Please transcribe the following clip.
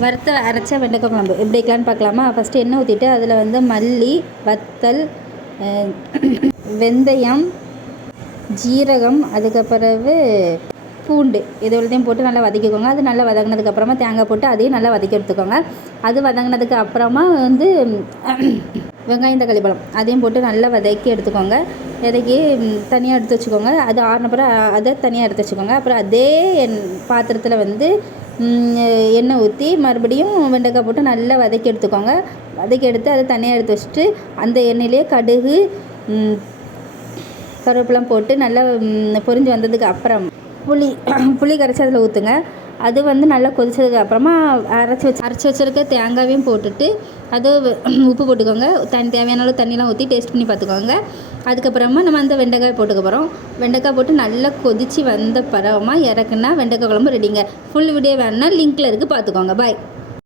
வறுத்த அரைச்ச வெண்டைக்காய் குழம்பு. எப்படி வைக்கலான்னு பார்க்கலாமா? ஃபஸ்ட்டு எண்ணெய் ஊற்றிட்டு அதில் வந்து மல்லி வத்தல் வெந்தயம் ஜீரகம் அதுக்கு பூண்டு. இது எல்லாத்தையும் போட்டு நல்லா வதக்கிக்கோங்க. அது நல்லா வதங்கினதுக்கப்புறமா தேங்காய் போட்டு அதையும் நல்லா வதக்கி எடுத்துக்கோங்க. அது வதங்கினதுக்கு அப்புறமா வந்து வெங்காயம் தக்காளி பழம் அதையும் போட்டு நல்லா வதக்கி எடுத்துக்கோங்க. வதக்கி தனியாக எடுத்து வச்சுக்கோங்க. அது ஆறின பிறகு அதை தனியாக எடுத்து வச்சுக்கோங்க. அப்புறம் அதே என் பாத்திரத்தில் வந்து எண்ணெய் ஊற்றி மறுபடியும் வெண்டைக்காய் போட்டு நல்லா வதக்கி எடுத்துக்கோங்க. வதக்கி எடுத்து அதை தனியாக எடுத்து வச்சுட்டு அந்த எண்ணெயிலே கடுகு கருவேப்பிலாம் போட்டு நல்லா பொரிஞ்சு வந்ததுக்கு அப்புறம் புளி புளி கரைச்சி அதில் ஊற்றுங்க அது வந்து நல்லா கொதிச்சதுக்கு அப்புறமா அரைச்சி வச்சு அரைச்சி வச்சுருக்க தேங்காவையும் போட்டுட்டு அது உப்பு போட்டுக்கோங்க. தண்ணி தேவையான அளவு தண்ணிலாம் ஊற்றி டேஸ்ட் பண்ணி பார்த்துக்கோங்க. அதுக்கப்புறமா நம்ம அந்த வெண்டைக்காய் போட்டுக்க போகிறோம் வெண்டைக்காய் போட்டு நல்லா கொதித்து வந்த பரவமாக இறக்குனா வெண்டைக்காய் குழம்பு ரெடிங்க ஃபுல் வீடியோ வேணுன்னா லிங்க்கில் இருக்குது பார்த்துக்கோங்க பாய்